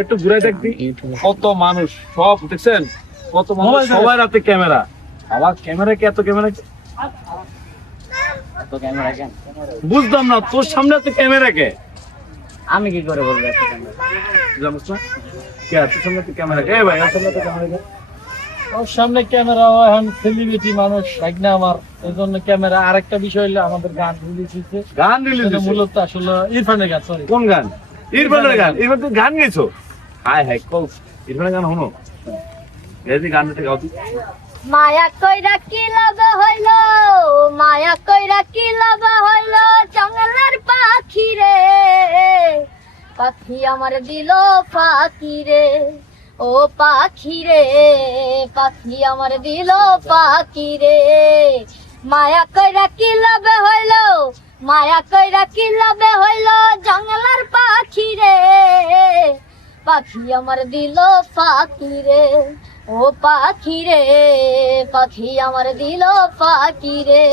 একটু ঘুরে দেখবি কত মানুষ সব দেখছেন, কত মানুষ, সবার হাতে ক্যামেরা। আবার ক্যামেরা কে, এত ক্যামেরা কেন? বুঝলাম না, তোর সামনে তো ক্যামেরা কে? আমি কি করে বলবো জানিস না কে তোর সামনে তো ক্যামেরা কে? ভাই ওর সামনে তো ক্যামেরা কে? ওর সামনে ক্যামেরা, এখন সেলিব্রিটি মানুষ না আমার, এই জন্য ক্যামেরা। আরেকটা বিষয় হলো আমাদের গান রিলিজ হয়েছে। গান রিলিজ মূলত আসলে ইরফানের গান। সরি, কোন গান? ইরফানের গান। ইরফান তুই গান গেছো? হাই হাই কল ইরফানের গান হনো, এই গানটা গাও তুই। মায়া কইরা কি লাভ হইল, মায়া কইরা কি লাভ হইল, জঙ্গলের পাখি রে, পাখি আমার দিল ফাঁকি রে, ও পাখি রে, পাখি আমার দিল পাখি রে। মায়া কইরা কি লাভ হইল, মায়া কইরা কি লাভ হইল, জঙ্গলের পাখি রে, পাখি আমার দিল ফাঁকি রে, ও পাখি রে, পাখি আমার দিল পাখি রে।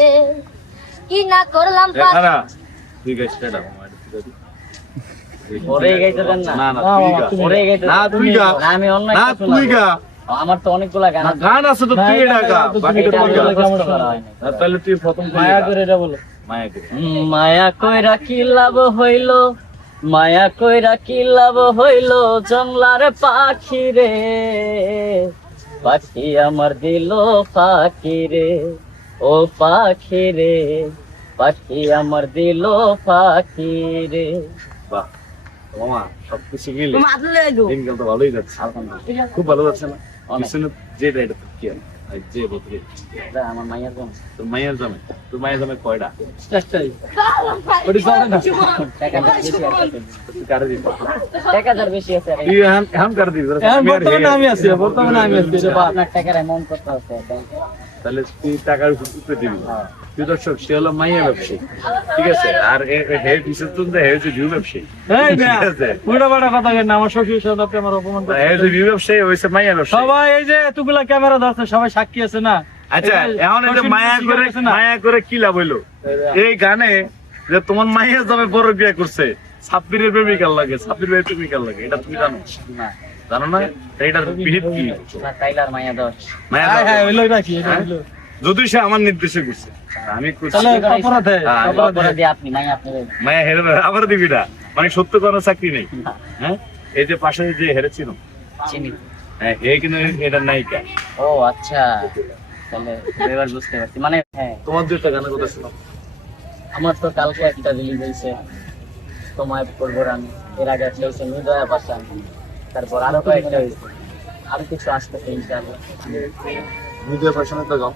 কি না করলাম খারা তুই গাইছ এটা ওরে গাইতে দেন না। না না তুই গা, ওরে গাইতে না তুই গা, না, আমি অন্য না একটা তুই গা, আমার তো অনেকগুলা গান না আছে। গান আছে তো তুই এটা গা, বাকিটা তুই গা। কষ্ট করা হয় না। তাহলে তুই প্রথম মায়া করে এটা বলো। মায়া করে মায়া কইরা কি লাভ হইল, মায়া কইরা কি লাভ হইল, জংলার পাখি রে, পাখি আমার দিল পাখি রে, ও পাখি রে, পাখি আমার দিল পাখি রে। বাহ মামা সবকিছু মিলে দিনকাল তো ভালোই যাচ্ছে, খুব ভালো যাচ্ছে না? পিছনে যেটা এটা কি আর যে বলতে আমার মায়ের জন্য তোর মায়ের জামে, তোর মায়ের জামে কয়টা? একটাই। ওটি চলে না। টাকা বেশি আছে, তুই কারে দিবি? 1000 বেশি আছে। তুই এখন কারে দিবি? এখন বর্তমানে আমি আছি, বর্তমানে আমি আছি। এটা বাদ। আপনার টাকার অ্যামাউন্ট কত আছে? তাহলে তুই টাকার উপরে দিবি। তুই দর্শক, সে হলো মাইয়া ব্যবসায়ী, ঠিক আছে? আর হেড হিসেবে তো হে হচ্ছে ভিউ ব্যবসায়ী, এই ঠিক না, আছে? উল্টা পাল্টা কথা কেন? আমার শ্বশুর সাহেব আপনি আমার অপমান করছেন। হে হচ্ছে ভিউ ব্যবসায়ী, হয়েছে মাইয়া ব্যবসায়ী। সবাই এই যে এতগুলা ক্যামেরা ধরছে, সবাই সাক্ষী আছে না? আচ্ছা এখন এই যে social মায়া media করে, আছে না? মায়া করে কি লাভ হইলো এই গানে যে তোমার মাইয়া যাবে বড় বিয়ে করছে, সাব্বিরের প্রেমিকার লাগে, সাব্বিরের প্রেমিকার লাগে, এটা তুমি জানো? না জানো না? এইটার বিহিত কি? না, টাইলার মায়া 10। মায়া হ্যাঁ হ্যাঁ, দাও। হইলো নাকি? এটা হইলো। যদি সে আমার নির্দেশে করছে, আমি করছি, তাহলে অপরাধ হয়, হ্যাঁ, অপরাধ হয়। অপরাধী আপনি, মায়া আপনি। মায়া হেরে আবার দিবি না, মানে সত্য কোনো চাকরি নেই। হ্যাঁ এই যে পাশে যে হেরেছিল, চিনি। হ্যাঁ এ কিন্তু এটার নায়িকা। ও আচ্ছা, তাহলে এবার বুঝতে পারছি। মানে হ্যাঁ, তোমার দুইটা গানের কথা শোনো। আমার তো কালকে একটা রিলিজ হয়েছে, তোমায় করবো আমি। এর আগে একটা হয়েছে হৃদয়া পাশান, তারপর আরো কয়েকটা হয়েছে, আরো কিছু আসতেছে ইনশাআল্লাহ। নিজের পাশে গাও।